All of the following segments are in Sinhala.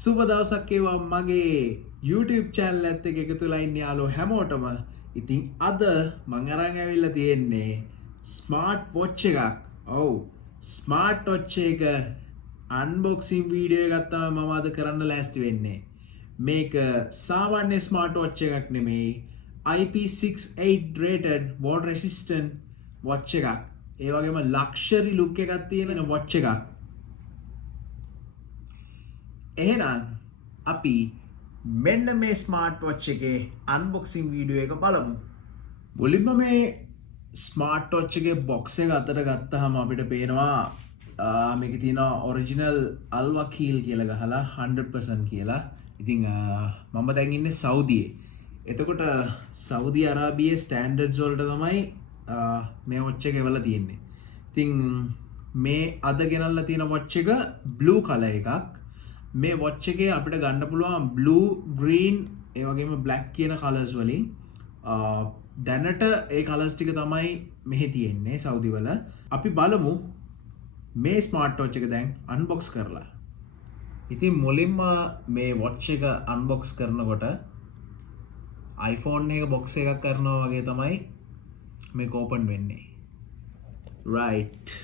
සුබ දවසක් වේවා මගේ YouTube channel එකත් එක්ක එකතු වෙලා ඉන්න යාළුවෝ හැමෝටම. ඉතින් අද මම අරන් ඇවිල්ලා තියෙන්නේ ස්මාර්ට් වොච් එකක්. ඔව් ස්මාර්ට් වොච් එක අන්බොක්සිං වීඩියෝ එකක් තමයි මම අද කරන්න ලෑස්ති වෙන්නේ. මේක සාමාන්‍ය ස්මාර්ට් වොච් එකක් නෙමෙයි. IP68 rated water resistant watch එකක්. ඒ වගේම luxury look එකක් තියෙන watch එකක්. එහෙනම් අපි මෙන්න මේ ස්මාර්ට් වොච් එකේ අන්බොක්සිං වීඩියෝ එක බලමු. මුලින්ම මේ ස්මාර්ට් වොච් එකේ බොක්ස් එක අතට ගත්තාම අපිට පේනවා මේකේ තියෙනවා ඔරිජිනල් අල්වකීල් කියලා ගහලා 100% කියලා. ඉතින් මම දැන් ඉන්නේ සෞදියේ. එතකොට සෞදි අරාබියේ ස්ටෑන්ඩඩ්ස් වලට තමයි මේ වොච් එක එවලා තියෙන්නේ. ඉතින් මේ අද ගෙනල්ලා තියෙන වොච් එක බ්ලූ කලර් එකක්. මේ වොච් එකේ අපිට ගන්න පුළුවන් බ්ලූ ග්‍රීන් ඒ වගේම බ්ලැක් කියන කලර්ස් වලින් දැනට ඒ කලර්ස් ටික තමයි මෙහි තියෙන්නේ සෞදි වල. අපි බලමු මේ ස්මාර්ට් වොච් එක දැන් අන්බොක්ස් කරලා. ඉතින් මුලින්ම මේ වොච් එක අන්බොක්ස් කරනකොට iPhone එක බොක්ස් එකක් කරනවා වගේ තමයි මේක ඕපන් වෙන්නේ. right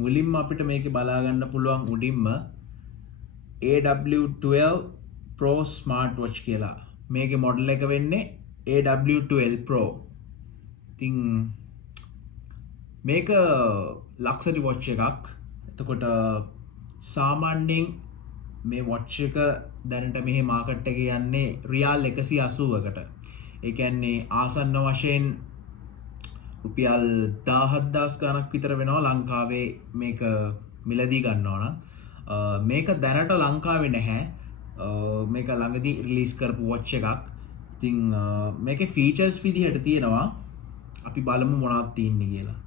මුලින්ම අපිට මේකේ බලා ගන්න පුළුවන් උඩින්ම AW12 Pro smartwatch කියලා. මේකේ මොඩල් එක වෙන්නේ AW12 Pro. ඉතින් මේක luxury watch එකක්. එතකොට සාමාන්‍යයෙන් මේ watch එක දැනට මෙහි මාකට් එකේ යන්නේ රියාල් 180කට. ඒ කියන්නේ ආසන්න වශයෙන් රුපියල් 17000 ගණක් විතර වෙනවා ලංකාවේ මේක මිලදී ගන්නවා නම්. මේක දැනට ලංකාවේ නැහැ. මේක ළඟදී රිලීස් කරපු වොච් එකක්. ඉතින් මේකේ ෆීචර්ස් විදිහට තියෙනවා. අපි බලමු මොනවද තියෙන්නේ කියලා.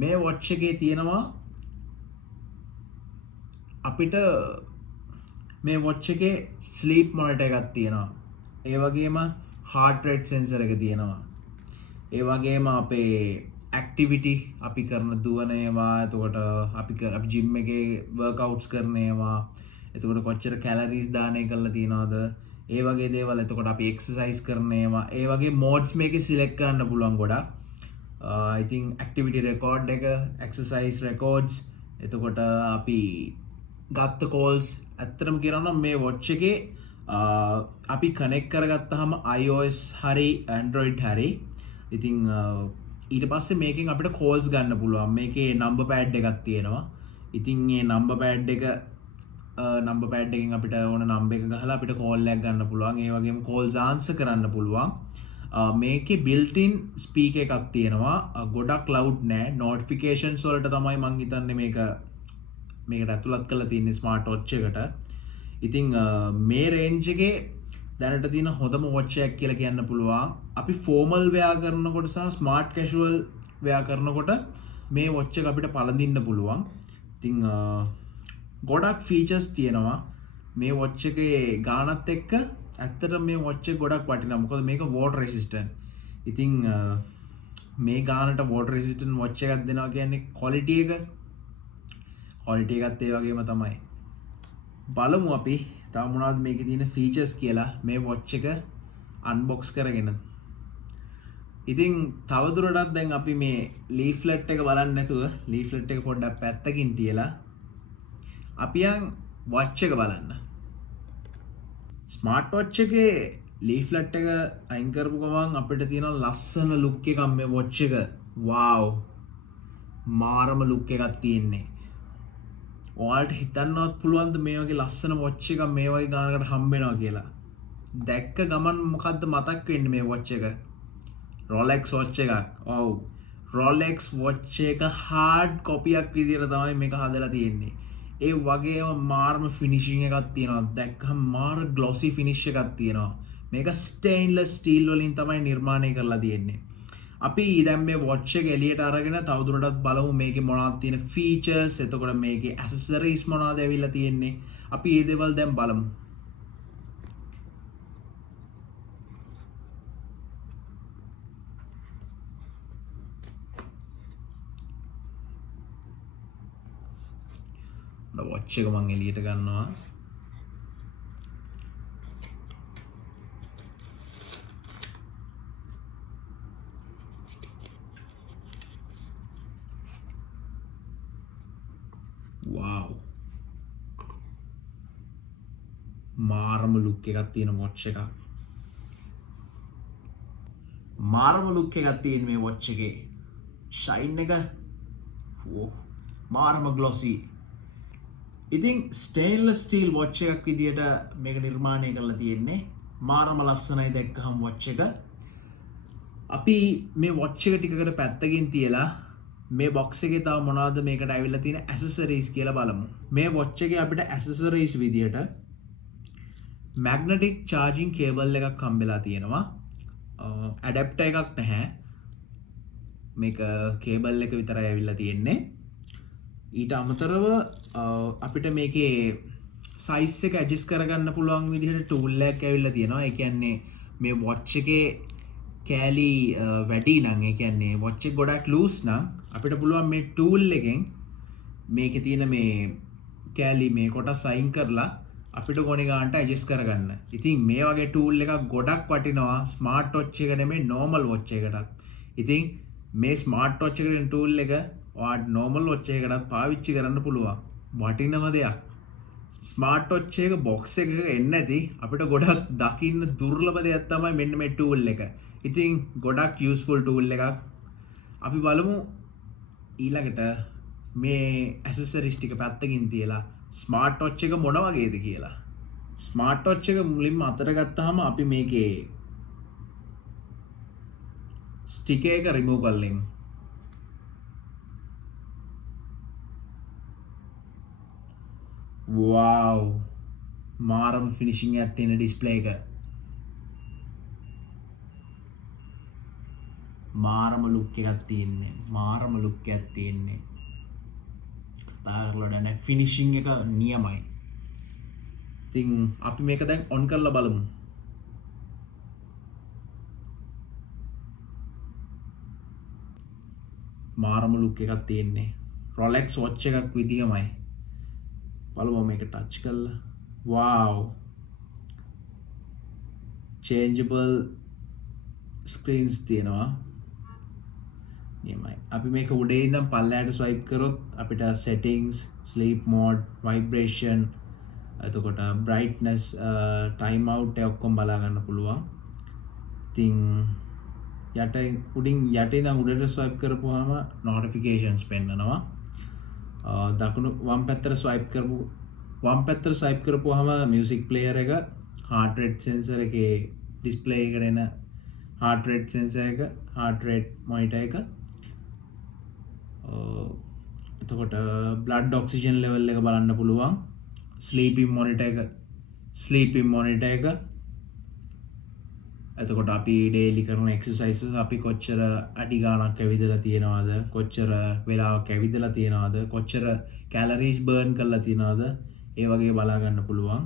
මේ වොච් එකේ තියෙනවා අපිට මේ වොච් එකේ ස්ලීප් මොනිටර් එකක් තියෙනවා. ඒ වගේම heart rate sensor එක තියෙනවා. ඒ වගේම අපේ ඇක්ටිවිටි අපි කරන දුවන ඒවා, එතකොට අපි ජිම් එකේ වර්ක්අවුට්ස් කරන ඒවා, එතකොට කොච්චර කැලරීස් දානය කරලා තියනවද, ඒ වගේ දේවල්, එතකොට අපි එක්සර්සයිස් කරන ඒවා, ඒ වගේ මෝඩ්ස් මේකේ සිලෙක්ට් කරන්න පුළුවන් ගොඩක්. ඉතින් ඇක්ටිවිටි රෙකෝඩ් එක, එක්සර්සයිස් රෙකෝඩ්ස්, එතකොට අපි ගත්ත කෝල්ස්, ඇත්තටම කියනවා නම් මේ වොච් එකේ අපි කනෙක්ට් කරගත්තාම iOS හරි Android හරි ඉතින් ඊට පස්සේ මේකෙන් අපිට කෝල්ස් ගන්න පුළුවන්. මේකේ නම්බර් පෑඩ් එකක් තියෙනවා. ඉතින් මේ නම්බර් පෑඩ් එකෙන් අපිට ඕන නම්බර් එක ගහලා අපිට කෝල් එකක් ගන්න පුළුවන්. ඒ වගේම කෝල්ස් ආන්සර් කරන්න පුළුවන්. මේකේ built in ස්පීකර් එකක් තියෙනවා. ගොඩක් ලවුඩ් නෑ. notifications වලට තමයි මං හිතන්නේ මේකට ඇතුළත් කරලා තියෙන්නේ ස්මාර්ට් වොච් එකට. ඉතින් මේ රේන්ජ් එකේ දැනට තියෙන හොඳම වොච් එකක් කියලා කියන්න පුළුවන්. අපි ෆෝමල් වෙයා කරනකොට සහ ස්මාර්ට් කැෂුවල් වෙයා කරනකොට මේ වොච් එක අපිට පළඳින්න පුළුවන්. ඉතින් ගොඩක් ෆීචර්ස් තියෙනවා මේ වොච් එකේ ගානත් එක්ක. ඇත්තටම මේ වොච් එක ගොඩක් වටිනවා. මොකද මේක water resistant. ඉතින් මේ ගානට water resistant වොච් එකක් දෙනවා කියන්නේ quality එකත් ඒ වගේම තමයි. බලමු අපි තව මොනවද මේකේ තියෙන ෆීචර්ස් කියලා මේ වොච් එක අන්බොක්ස් කරගෙන. ඉතින් තවදුරටත් දැන් අපි මේ ලීෆ්ලට් එක බලන්න නැතුව ලීෆ්ලට් එක පොඩ්ඩක් පැත්තකින් තියලා අපි යන් වොච් එක බලන්න. ස්මාර්ට් වොච් එකේ ලීෆ්ලට් එක අයින් කරපු ගමන් අපිට තියෙන ලස්සන ලුක් එකක් මේ වොච් එක. වව් මාරම ලුක් එකක් තියෙන්නේ. ඔයාලට හිතන්නවත් පුළුවන්ද මේ වගේ ලස්සන වොච් එකක් මේ වගේ ගානකට හම්බ වෙනවා කියලා. දැක්ක ගමන් මොකද්ද මතක් වෙන්නේ මේ වොච් එක? ROLEX වොච් එකක්. ඔව් ROLEX වොච් එක හાર્ඩ් කොපියක් විදිහට තමයි මේක හදලා තියෙන්නේ. ඒ වගේම මාර්ම ෆිනිෂිං එකක් තියෙනවා. දැක්කම මාර ග්ලොසි ෆිනිෂ් එකක් තියෙනවා. මේක ස්ටේන්ලස් ස්ටීල් වලින් තමයි නිර්මාණය කරලා තියෙන්නේ. අපි දැන් මේ වොච් එක එළියට අරගෙන තවදුරටත් බලමු මේකේ මොනවද තියෙන ෆීචර්ස්, එතකොට මේකේ ඇසසරිස් මොනවද ඇවිල්ලා තියෙන්නේ. අපි මේ දේවල් දැන් බලමු. වොච් එක මම එළියට ගන්නවා. wow මාරම ලුක් එකක් තියෙන වොච් එකක්. මාරම ලුක් එකක් තියෙන මේ වොච් එකේ. ෂයින් එක මාරම ග්ලොසි. ඉතින් ස්ටේන්ලස් ස්ටීල් වොච් එකක් විදියට මේක නිර්මාණය කරලා තියෙන්නේ. මාරම ලස්සනයි දැක්කහම වොච් එක. අපි මේ වොච් එක ටිකකට පැත්තකින් තියලා මේ බොක්ස් එකේ තව මොනවද මේකට ඇවිල්ලා තියෙන ඇසසරිස් කියලා බලමු. මේ වොච් එකේ අපිට ඇසසරිස් විදියට මැග්නටික් චාර්ජින් කේබල් එකක් හම්බෙලා තියෙනවා. ඇඩැප්ටර් එකක් නැහැ. මේක කේබල් එක විතරයි ඇවිල්ලා තියෙන්නේ. ඊට අමතරව අපිට මේකේ සයිස් එක ඇඩ්ජස්ට් කරගන්න පුළුවන් විදිහට ටූල් එකක් ඇවිල්ලා තියෙනවා. ඒ කියන්නේ මේ වොච් එකේ කෑලි වැඩි නම්, ඒ කියන්නේ වොච් එක ගොඩක් ලූස් නම් අපිට පුළුවන් මේ ටූල් එකෙන් මේකේ තියෙන මේ කෑලි මේ කොටස් අයින් කරලා අපිට ගොනේ ගන්නට ඇඩ්ජස්ට් කරගන්න. ඉතින් මේ වගේ ටූල් එකක් ගොඩක් වටිනවා ස්මාර්ට් වොච් එක නෙමෙයි නෝමල් වොච් එකටත්. ඉතින් මේ ස්මාර්ට් වොච් එකේ ටූල් එක ඔයාට නෝමල් වොච් එකකටත් පාවිච්චි කරන්න පුළුවන්. වටිනම දෙයක්. ස්මාර්ට් වොච් එක බොක්ස් එකක එන්නේ නැති අපිට ගොඩක් දකින්න දුර්ලභ දෙයක් තමයි මෙන්න මේ ටූල් එක. ඉතින් ගොඩක් යූස්ෆුල් ටූල් එකක්. අපි බලමු ඊළඟට මේ ඇසසරිස් ටික පැත්තකින් තියලා ස්මාර්ට් වොච් එක මොන වගේද කියලා. ස්මාර්ට් වොච් එක මුලින්ම අතට ගත්තාම අපි මේකේ ස්ටිකර් එක රිමූව් කරලින්. wow මාරම ෆිනිෂිං එකක් තියෙන ඩිස්ප්ලේ එක. මාරම ලුක් එකක් තියෙන්නේ. මාරම ලුක් එකක් තියෙන්නේ. තාරලොඩන ෆිනිෂිං එක නියමයි. ඉතින් අපි මේක දැන් ඔන් කරලා බලමු. මාරම ලුක් එකක් තියෙන්නේ. ROLEX වොච් එකක් විදියමයි. බලමු මේක ටච් කරලා. wow changeable screens තියෙනවා. අපි මේක උඩේ ඉඳන් පල්ලයට ස්වයිප් කරොත් අපිට settings, sleep mode, vibration, එතකොට brightness, time out එක ඔක්කොම බලා ගන්න පුළුවන්. ඉතින් උඩින් යට ඉඳන් උඩට ස්වයිප් කරපුවාම notifications පෙන්නනවා. දකුණු වම් පැත්තට ස්වයිප් කරපුවාම music player එක, heart rate sensor එකේ display එකට එන heart rate sensor එක, heart rate monitor එක, එතකොට blood oxygen level එක බලන්න පුළුවන්. sleeping monitor එක, එතකොට අපි daily කරන exercises අපි කොච්චර අඩි ගාණක් ඇවිදලා තියෙනවද, කොච්චර වෙලාවක් ඇවිදලා තියෙනවද, කොච්චර calories burn කරලා තියෙනවද, ඒ වගේ බලා ගන්න පුළුවන්.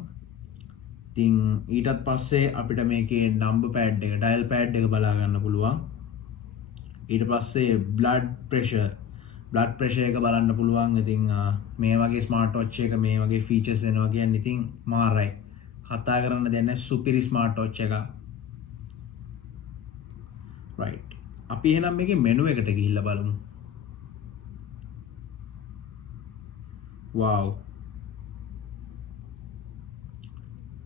ඉතින් ඊටත් පස්සේ අපිට මේකේ number pad එක, dial pad එක බලා ගන්න පුළුවන්. ඊට පස්සේ blood pressure එක බලන්න පුළුවන්. ඉතින් මේ වගේ ස්මාර්ට් වොච් එක මේ වගේ ෆීචර්ස් එනවා කියන්නේ ඉතින් මාරයි. කතා කරන්න දෙන්නේ සුපිරි ස්මාර්ට් වොච් එකක්. right. අපි එහෙනම් මේකේ මෙනු එකට ගිහිල්ලා බලමු. wow.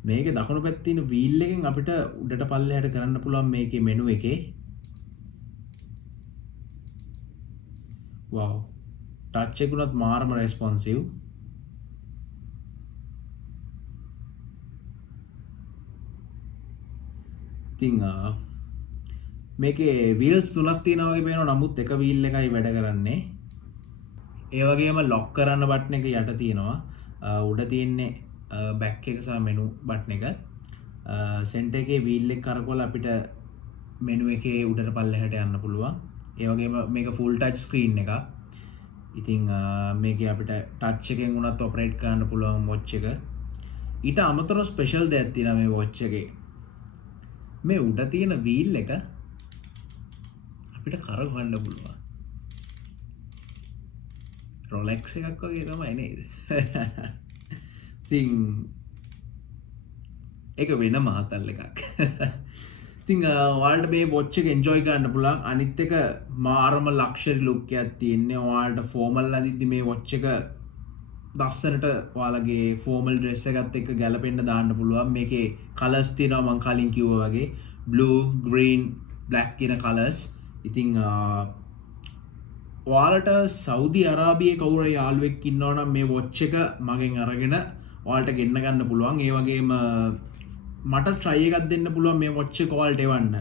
මේකේ දකුණු පැත්තේ තියෙන wheel එකෙන් අපිට උඩට පල්ලෙහාට කරන්න පුළුවන් මේකේ මෙනු එකේ. wow. touch එක උනත් මාරම responsive. ඉතින් මේකේ wheels තුනක් තියෙනවා වගේ පේනවා. නමුත් එක wheel එකයි වැඩ කරන්නේ. ඒ වගේම lock කරන්න බටන් එක යට තියෙනවා. උඩ තියෙන්නේ back එක සහ menu බටන් එක. center එකේ wheel එක කරකවලා අපිට menu එකේ උඩට පල්ලෙහාට යන්න පුළුවන්. ඒ වගේම මේක full touch screen එකක්. ඉතින් මේකේ අපිට touch එකෙන් උනත් operate කරන්න පුළුවන් watch එක. ඊට අමතරව special දෙයක් තියෙනවා මේ watch එකේ. මේ උඩ තියෙන wheel එක අපිට කරකවන්න පුළුවන්. ROLEX එකක් වගේ තමයි නේද? ඉතින් ඒක වෙන මාතල් එකක්. ඉතින් ඔයාලට මේ watch එක enjoy කරන්න පුළුවන්. අනිත් එක මාරම luxury look එකක් තියෙන්නේ. ඔයාලට formal අදිද්දි මේ watch එක දස්සනට ඔයාලගේ formal dress එකත් එක්ක ගැලපෙන්න දාන්න පුළුවන්. මේකේ colors තියෙනවා මම කලින් කිව්වා වගේ blue, green, black කියන colors. ඉතින් ඔයාලට සෞදි අරාබියේ කවුරු යාළුවෙක් ඉන්නවනම් මේ watch එක මගෙන් අරගෙන ඔයාලට ගෙන්න ගන්න පුළුවන්. ඒ වගේම මට try එකක් දෙන්න පුළුවන් මේ watch එක ඔයාලට එවන්න.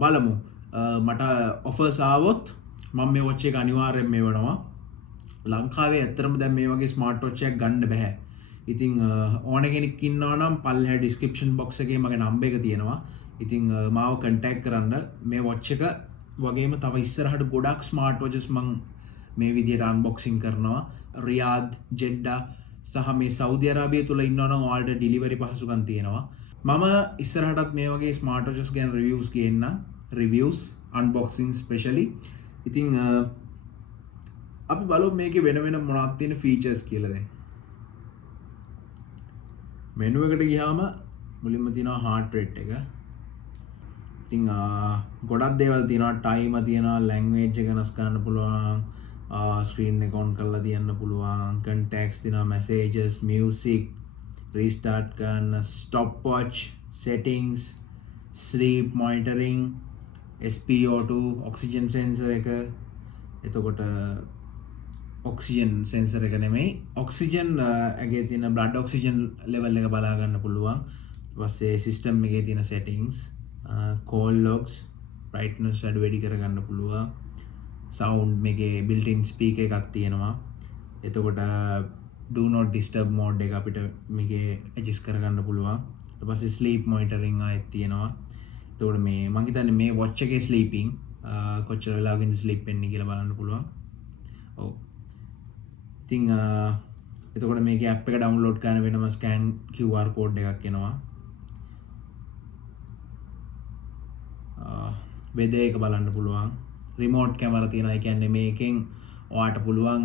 බලමු. මට offers ආවොත් මම මේ watch එක අනිවාර්යෙන්ම එවනවා. ලංකාවේ ඇත්තටම දැන් මේ වගේ ස්මාර්ට් වොච් එකක් ගන්න බෑ. ඉතින් ඕන කෙනෙක් ඉන්නවා නම් පල්ලෙහා ඩිස්ක්‍රිප්ෂන් බොක්ස් එකේ මගේ නම්බර් එක තියෙනවා. ඉතින් මාව කන්ටැක්ට් කරන්න. මේ වොච් එක වගේම තව ඉස්සරහට ගොඩක් ස්මාර්ට් වොචස් මම මේ විදිහට අන්බොක්සින් කරනවා. රියාද්, ජෙඩ්ඩා සහ මේ සෞදි අරාබිය තුල ඉන්නවා නම් ඔයාලට ඩිලිවරි පහසුකම් තියෙනවා. මම ඉස්සරහටත් මේ වගේ ස්මාර්ට් වොචස් ගැන රිවිව්ස් ගේන්න. Reviews, unboxing specially. ඉතින් අපි බලමු මේකේ වෙන වෙන මොනවද තියෙන ෆීචර්ස් කියලා දැන්. මෙනු එකට ගියාම මුලින්ම තියෙනවා heart rate එක. ඉතින් ගොඩක් දේවල් තියෙනවා, time තියෙනවා, language එක වෙනස් කරන්න පුළුවන්, screen එක on කරලා තියන්න පුළුවන්, contacts තියෙනවා, messages, music, restart කරන්න, stopwatch, settings, sleep monitoring, SpO2, oxygen sensor එක. එතකොට ඔක්සිජන් සෙන්සර් එක නෙමෙයි, ඔක්සිජන් ඇගේ තියෙන බ්ලඩ් ඔක්සිජන් ලෙවල් එක බලා ගන්න පුළුවන්. ඊට පස්සේ සිස්ටම් එකේ තියෙන settings, call logs, brightness අඩු වැඩි කර ගන්න පුළුවන්. sound මේකේ built in speaker එකක් තියෙනවා. එතකොට do not disturb mode එක අපිට මේකේ adjust කර ගන්න පුළුවන්. ඊට පස්සේ sleep monitoring ආයෙත් තියෙනවා. එතකොට මේ මම හිතන්නේ මේ watch එකේ sleeping කොච්චර වෙලාවකින්ද sleep වෙන්නේ කියලා බලන්න පුළුවන්. ඔව්. ඉතින් එතකොට මේකේ app එක download කරන්න වෙනම scan QR code එකක් එනවා. weather එක බලන්න පුළුවන්. remote camera තියෙනවා. ඒ කියන්නේ මේකෙන් ඔයාට පුළුවන්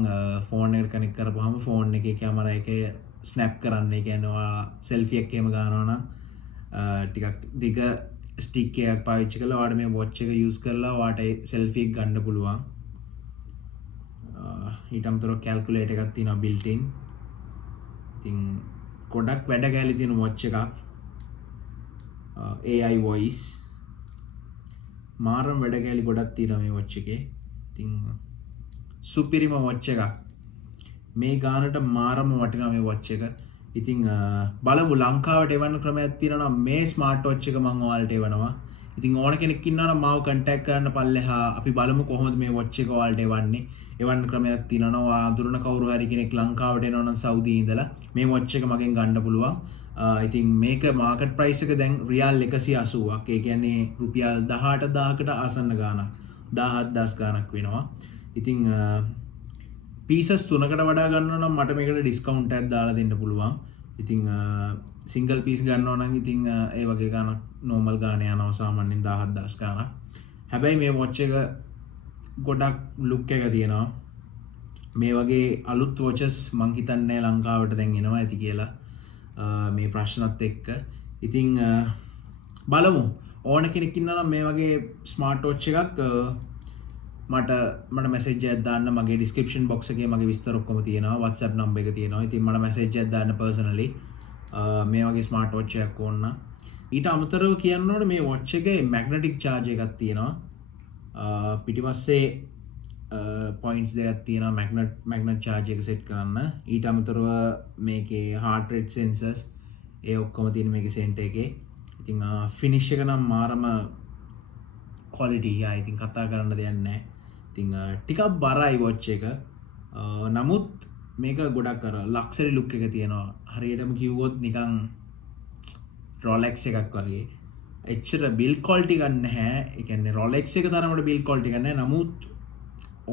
phone එකට connect කරපුවාම phone එකේ camera එකේ snap කරන්න. ඒ කියන්නේ ඔයා selfie එකක් එහෙම ගන්නවා නම් ටිකක් දිග stick එකක් පාවිච්චි කරලා ඔයාට මේ watch එක use කරලා ඔයාට selfie එක ගන්න පුළුවන්. ඊට අමතරව calculator එකක් තියෙනවා built in. ඉතින් ගොඩක් වැඩ කැලි තියෙන watch එකක්. AI voice මාරම වැඩ කැලි ගොඩක් තියෙනවා මේ watch එකේ. ඉතින් සුපිරිම watch එකක්. මේ ගානට මාරම වටිනවා මේ watch එක. ඉතින් බලමු ලංකාවට එවන්න ක්‍රමයක් තියෙනවා නම් මේ ස්මාර්ට් වොච් එක මම ඔයාලට එවනවා. ඉතින් ඕන කෙනෙක් ඉන්නවා නම් මාව කන්ටැක්ට් කරන්න පල්ලෙහා. අපි බලමු කොහොමද මේ වොච් එක ඔයාලට එවන්නේ. එවන්න ක්‍රමයක් තියෙනවා නම් ඔයා අඳුරන කවුරු හරි කෙනෙක් ලංකාවට එනවා නම් සෞදි ඉඳලා මේ වොච් එක මගෙන් ගන්න පුළුවන්. ඉතින් මේක මාකට් ප්‍රයිස් එක දැන් රියල් 180ක්. ඒ කියන්නේ රුපියල් 18000කට ආසන්න ගාණක්. 17000 ගාණක් වෙනවා. ඉතින් පීසස් 3කට වඩා ගන්නවා නම් මට මේකට ඩිස්කවුන්ට් එකක් දාලා දෙන්න පුළුවන්. ඉතින් සිංගල් පීස් ගන්නවා නම් ඉතින් ඒ වගේ ගානක් නෝමල් ගාන යනවා සාමාන්‍යයෙන් 17000 ගානක්. හැබැයි මේ වොච් එක ගොඩක් ලුක් එක තියෙනවා. මේ වගේ අලුත් වොචස් මං හිතන්නේ ලංකාවට දැන් එනවා ඇති කියලා මේ ප්‍රශ්නත් එක්ක. ඉතින් බලමු ඕන කෙනෙක් ඉන්නවා නම් මේ වගේ ස්මාර්ට් වොච් එකක් මට මැසේජ් එකක් දාන්න. මගේ ඩිස්ක්‍රිප්ෂන් බොක්ස් එකේ මගේ විස්තර ඔක්කොම තියෙනවා. WhatsApp නම්බර් එක තියෙනවා. ඉතින් මට මැසේජ් එකක් දාන්න පර්සනලි මේ වගේ ස්මාර්ට් වොච් එකක් ඕන නම්. ඊට අමතරව කියන්න ඕනේ මේ වොච් එකේ මැග්නටික් චාර්ජ් එකක් තියෙනවා. පිටිපස්සේ පොයින්ට්ස් දෙකක් තියෙනවා මැග්නට් චාර්ජ් එක සෙට් කරන්න. ඊට අමතරව මේකේ heart rate sensors ඒ ඔක්කොම තියෙන මේකේ සෙන්ටර් එකේ. ඉතින් ෆිනිෂ් එක නම් මාරම quality එකයි. ඉතින් කතා කරන්න දෙයක් නැහැ. ඉතින් ටිකක් බරයි වොච් එක. නමුත් මේක ගොඩක් අර ලක්සරි ලුක් එක තියෙනවා. හරියටම කිව්වොත් නිකන් ROLEX එකක් වගේ. එච්චර බිල්ඩ් ක්වොලිටි ගන්න නැහැ. ඒ කියන්නේ ROLEX එක තරමට බිල්ඩ් ක්වොලිටි ගන්න නැහැ. නමුත්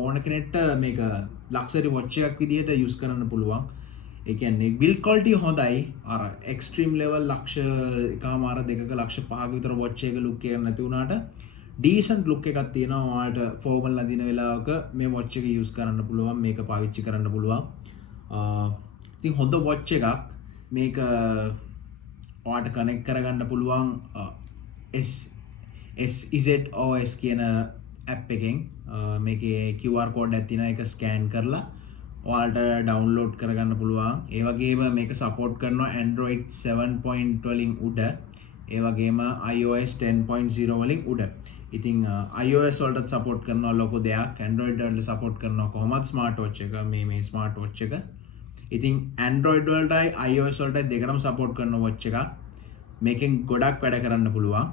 ඕන කෙනෙක්ට මේක ලක්සරි වොච් එකක් විදිහට යූස් කරන්න පුළුවන්. ඒ කියන්නේ බිල්ඩ් ක්වොලිටි හොඳයි. අර එක්ස්ට්‍රීම් ලෙවල් ලක්ෂ 1.5 2ක ලක්ෂ 5ක විතර වොච් එක ලුක් එක නැති වුණාට ඩීසන්ට් ලුක් එකක් තියෙනවා. ඔයාලට ෆෝමල් අදින වෙලාවක මේ වොච් එක යූස් කරන්න පුළුවන්, මේක පාවිච්චි කරන්න පුළුවන්. ඉතින් හොඳ වොච් එකක්. මේක ඔයාලට කනෙක්ට් කරගන්න පුළුවන් SEZOS කියන ඇප් එකෙන්. මේකේ QR කෝඩ් එකක් තියෙනවා. ඒක ස්කෑන් කරලා ඔයාලට ඩවුන්ලෝඩ් කරගන්න පුළුවන්. ඒ වගේම මේක සපෝට් කරනවා Android 7.0 වලින් උඩ. ඒ වගේම iOS 10.0 වලින් උඩ. ඉතින් iOS වලට සපෝට් කරනවා ලොකු දෙයක්. Android වලට සපෝට් කරනවා කොහොමත් ස්මාර්ට් වොච් එක. මේ ස්මාර්ට් වොච් එක. ඉතින් Android වලටයි iOS වලටයි දෙකටම සපෝට් කරන වොච් එකක්. මේකෙන් ගොඩක් වැඩ කරන්න පුළුවන්.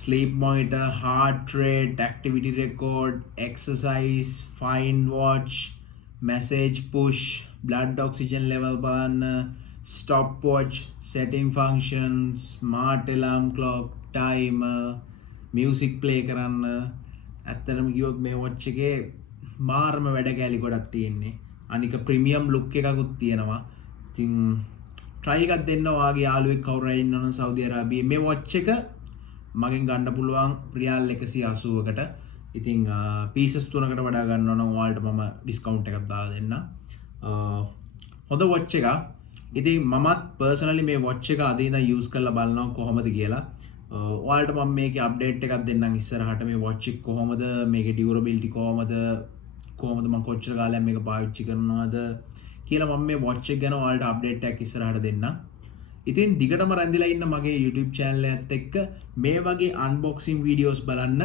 sleep monitor, heart rate, activity record, exercise, find watch, message push, blood oxygen level බලන්න, stopwatch, setting functions, smart alarm clock, timer, music play කරන්න. ඇත්තටම කිව්වොත් මේ watch එකේ මාරම වැඩ කැලි ගොඩක් තියෙන්නේ. අනික ප්‍රීමියම් ලුක් එකකුත් තියෙනවා. ඉතින් try එකක් දෙන්න ඔයාගේ යාළුවෙක් කවුරු හරි ඉන්නවනම් සෞදි අරාබියේ මේ watch එක මගෙන් ගන්න පුළුවන් රියාල් 180කට. ඉතින් පීසස් 3කට වඩා ගන්නවා නම් ඔයාලට මම ඩිස්කවුන්ට් එකක් දාලා දෙන්න. හොඳ වොච් එකක්. ඉතින් මමත් පර්සනලි මේ වොච් එක අද ඉඳන් යූස් කරලා බලනවා කොහොමද කියලා. ඔයාලට මම මේකේ අප්ඩේට් එකක් දෙන්නම් ඉස්සරහට. මේ වොච් එක කොහොමද, මේකේ ඩියුරබිලිටි කොහොමද මම කොච්චර කාලයක් මේක පාවිච්චි කරනවද කියලා මම මේ වොච් එක ගැන ඔයාලට අප්ඩේට් එකක් ඉස්සරහට දෙන්නම්. ඉතින් දිගටම රැඳිලා ඉන්න මගේ YouTube channel එකත් එක්ක මේ වගේ unboxing videos බලන්න.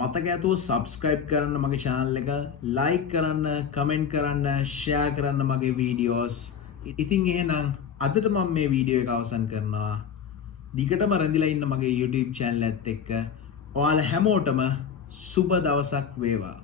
මතක ඇතුව subscribe කරන්න මගේ channel එක, like කරන්න, comment කරන්න, share කරන්න මගේ videos. ඉතින් එහෙනම් අදට මම මේ වීඩියෝ එක අවසන් කරනවා. දිගටම රැඳිලා ඉන්න මගේ YouTube channel එකත් එක්ක ඔයාලා හැමෝටම සුබ දවසක් වේවා.